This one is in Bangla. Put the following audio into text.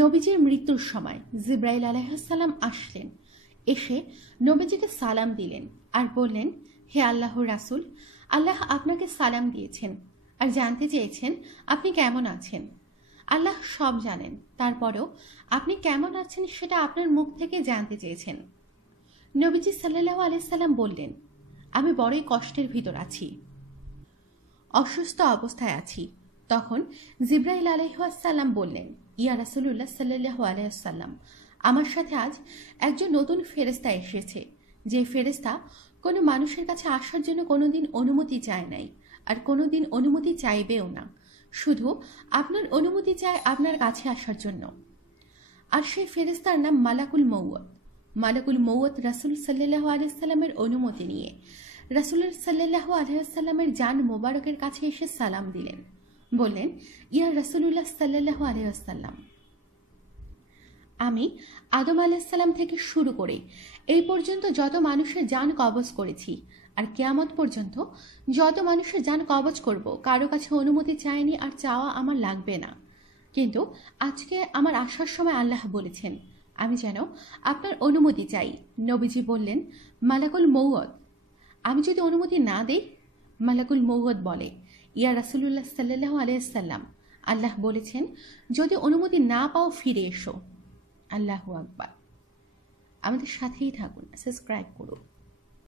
নবীজির মৃত্যুর সময় জিব্রাইল আলাইসাল্লাম আসলেন। এসে নবীজিকে সালাম দিলেন আর বললেন, হে আল্লাহ রাসূল, আল্লাহ আপনাকে সালাম দিয়েছেন আর জানতে চেয়েছেন আপনি কেমন আছেন। আল্লাহ সব জানেন, তারপরেও আপনি কেমন আছেন সেটা আপনার মুখ থেকে জানতে চেয়েছেন। নবীজি সাল্লাহ আলাইসাল্লাম বললেন, আমি বড়ই কষ্টের ভিতর আছি, অসুস্থ অবস্থায় আছি। তখন জিব্রাইল আলহাসাল্লাম বললেন, ইয়া রাসুল্লাহ সাল্লাহ আলাইসাল্লাম আমার সাথে আজ একজন নতুন ফেরেস্তা এসেছে, যে ফেরেস্তা কোনো মানুষের কাছে আসার জন্য কোনোদিন অনুমতি চায় নাই, আর কোনোদিন অনুমতি চাইবেও না। শুধু আপনার অনুমতি চায় আপনার কাছে আসার জন্য। আর সেই ফেরেস্তার নাম মালাকুল মৌয়ত মালাকুল মৌয়ত রাসুল সাল্লাহ আলাইসাল্লামের অনুমতি নিয়ে রাসুল সাল্লাহ আলহামের জান মোবারকের কাছে এসে সালাম দিলেন। বললেন, ইয়া রাসুল্লাহ সাল্লাহ আলহাম আমি আদম আলাহিসাল্লাম থেকে শুরু করে এই পর্যন্ত যত মানুষের যান কবজ করেছি, আর কেয়ামত পর্যন্ত যত মানুষের যান কবজ করব, কারও কাছে অনুমতি চায়নি আর চাওয়া আমার লাগবে না। কিন্তু আজকে আমার আসার সময় আল্লাহ বলেছেন, আমি যেন আপনার অনুমতি চাই। নবীজি বললেন, মালাকুল মৌয়ত আমি যদি অনুমতি না দেই, মালাকুল মৌয়ত বলে ইয়া রাসুল্লাহ সাল্লাহ আলাইসাল্লাম আল্লাহ বলেছেন, যদি অনুমতি না পাও, ফিরে এসো। আল্লাহ আকবার। আমাদের সাথেই থাকুন, সাবস্ক্রাইব করুন।